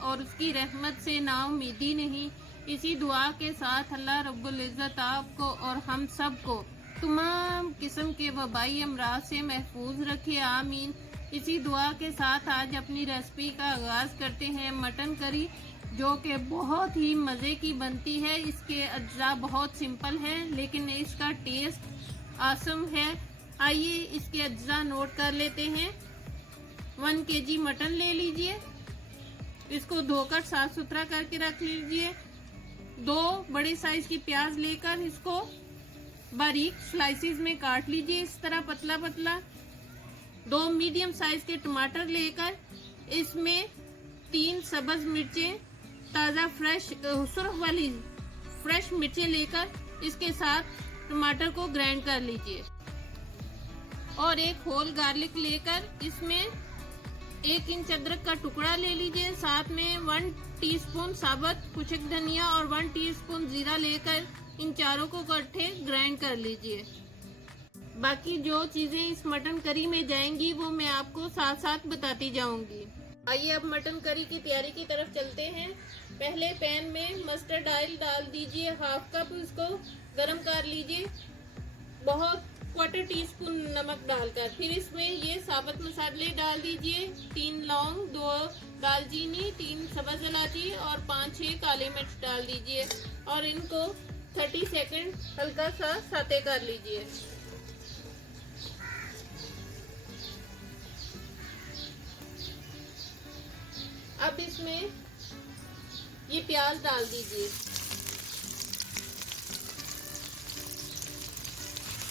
और उसकी रहमत से नाउमीदी नहीं। इसी दुआ के साथ अल्लाह रब्बुल इज़्ज़त आपको और हम सब को तमाम किस्म के वबाई अमराज से महफूज रखे, आमीन। इसी दुआ के साथ आज अपनी रेसिपी का आगाज़ करते हैं। मटन करी जो कि बहुत ही मज़े की बनती है। इसके अज्जा बहुत सिंपल हैं लेकिन इसका टेस्ट आसम है। आइए इसके अज्जा नोट कर लेते हैं। 1 kg मटन ले लीजिए, इसको धोकर साफ सुथरा करके रख लीजिए। 2 बड़े साइज की प्याज लेकर इसको बारीक स्लाइसिस में काट लीजिए, इस तरह पतला पतला। 2 मीडियम साइज के टमाटर लेकर इसमें 3 सब्ज मिर्चें ताज़ा फ्रेश सुर्ख वाली फ्रेश मिर्चें लेकर इसके साथ टमाटर को ग्राइंड कर लीजिए। और एक होल गार्लिक लेकर इसमें 1 इंच अदरक का टुकड़ा ले लीजिए। साथ में 1 टीस्पून साबुत खुशक धनिया और 1 टीस्पून जीरा लेकर इन चारों को इकट्ठे ग्राइंड कर लीजिए। बाकी जो चीजें इस मटन करी में जाएंगी वो मैं आपको साथ साथ बताती जाऊंगी। आइए अब मटन करी की तैयारी की तरफ चलते हैं। पहले पैन में मस्टर्ड ऑयल डाल दीजिए, हाफ कप इसको गरम कर लीजिए, बहुत 1/4 टीस्पून नमक डालकर। फिर इसमें ये साबुत मसाले डाल दीजिए, 3 लौंग, 2 दालचीनी, 3 सब्ज इलायची और 5-6 काली मिर्च डाल दीजिए और इनको 30 सेकंड हल्का सा सौते कर लीजिए। अब इसमें ये प्याज डाल दीजिए,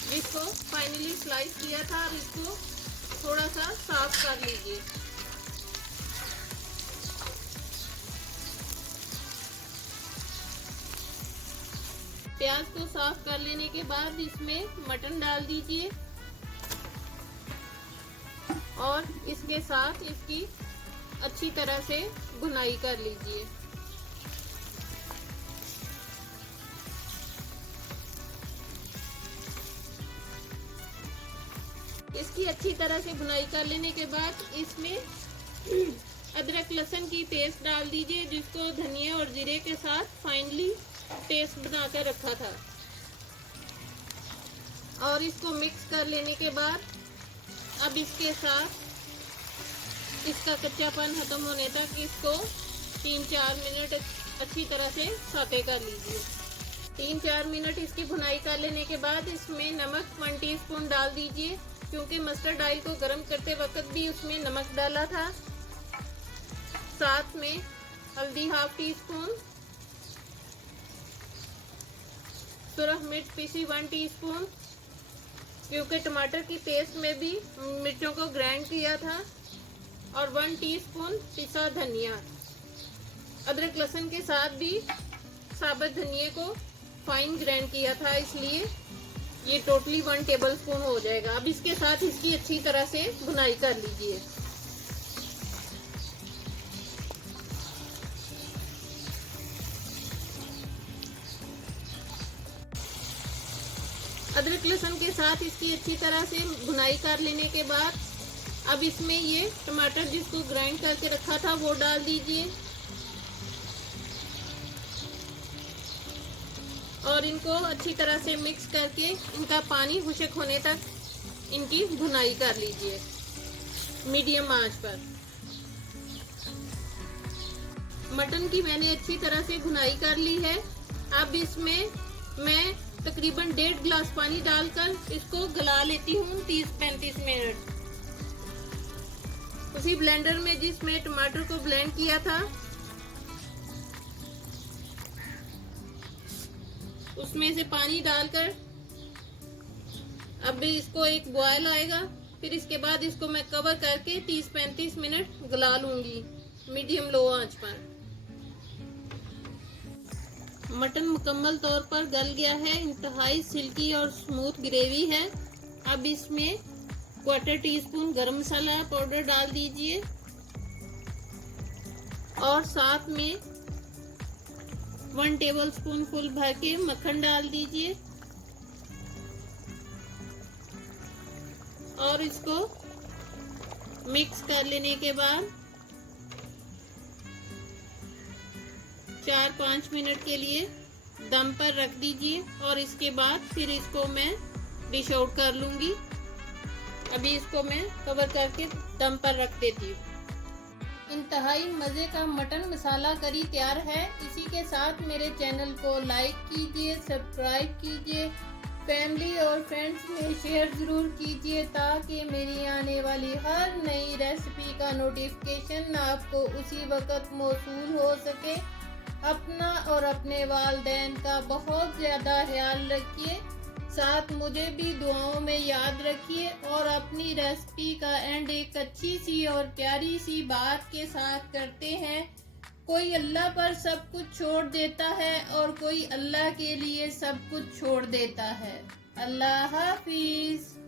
जिसको फाइनली स्लाइस किया था। और इसको थोड़ा सा साफ कर लीजिए। प्याज को साफ कर लेने के बाद इसमें मटन डाल दीजिए और इसके साथ इसकी अच्छी तरह से भुनाई कर लीजिए। इसकी अच्छी तरह से भुनाई कर लेने के बाद इसमें अदरक लहसुन की पेस्ट डाल दीजिए, जिसको धनिया और जीरे के साथ फाइनली पेस्ट बनाकर रखा था। और इसको मिक्स कर लेने के बाद अब इसके साथ इसका कच्चापन खत्म होने तक इसको 3-4 मिनट अच्छी तरह से सौते कर लीजिए। 3-4 मिनट इसकी भुनाई कर लेने के बाद इसमें नमक 1 टीस्पून डाल दीजिए, क्योंकि मस्टर्ड ऑयल को गर्म करते वक्त भी उसमें नमक डाला था। साथ में हल्दी 1/2 टीस्पून, सुरख मिर्च पीसी 1 टीस्पून, क्योंकि टमाटर की पेस्ट में भी मिर्चों को ग्राइंड किया था, और 1 टीस्पून पिसा धनिया। अदरक लहसुन के साथ भी साबुत धनिया को फाइन ग्राइंड किया था, इसलिए ये टोटली 1 टेबलस्पून हो जाएगा। अब इसके साथ इसकी अच्छी तरह से भुनाई कर लीजिए। अदरक लहसुन के साथ इसकी अच्छी तरह से भुनाई कर लेने के बाद अब इसमें ये टमाटर जिसको ग्राइंड करके रखा था वो डाल दीजिए और इनको अच्छी तरह से मिक्स करके इनका पानी खुश्क होने तक इनकी भुनाई कर लीजिए मीडियम आंच पर। मटन की मैंने अच्छी तरह से भुनाई कर ली है। अब इसमें मैं तकरीबन 1.5 गिलास पानी डालकर इसको गला लेती हूँ 30-35 मिनट। उसी ब्लेंडर में जिसमें टमाटर को ब्लेंड किया था उसमें से पानी डालकर अब इसको एक बॉयल आएगा। फिर इसके बाद इसको मैं कवर करके 30-35 मिनट गला लूंगी मीडियम लो आंच पर। मटन मुकम्मल तौर पर गल गया है, इंतहाई सिल्की और स्मूथ ग्रेवी है। अब इसमें 1/4 टीस्पून गरम मसाला पाउडर डाल दीजिए और साथ में 1 टेबलस्पून फुल भर के मक्खन डाल दीजिए और इसको मिक्स कर लेने के बाद 4-5 मिनट के लिए दम पर रख दीजिए और इसके बाद फिर इसको मैं डिश आउट कर लूँगी। अभी इसको मैं कवर करके दम पर रख देती हूँ। इंतहाई मज़े का मटन मसाला करी तैयार है। इसी के साथ मेरे चैनल को लाइक कीजिए, सब्सक्राइब कीजिए, फैमिली और फ्रेंड्स में शेयर ज़रूर कीजिए ताकि मेरी आने वाली हर नई रेसिपी का नोटिफिकेशन आपको उसी वक्त मौसूल हो सके। अपना और अपने वालिदैन का बहुत ज़्यादा ख्याल रखिए, साथ मुझे भी दुआओं में याद रखिए और अपनी रेसिपी का एंड एक अच्छी सी और प्यारी सी बात के साथ करते हैं। कोई अल्लाह पर सब कुछ छोड़ देता है और कोई अल्लाह के लिए सब कुछ छोड़ देता है। अल्लाह हाफिज़।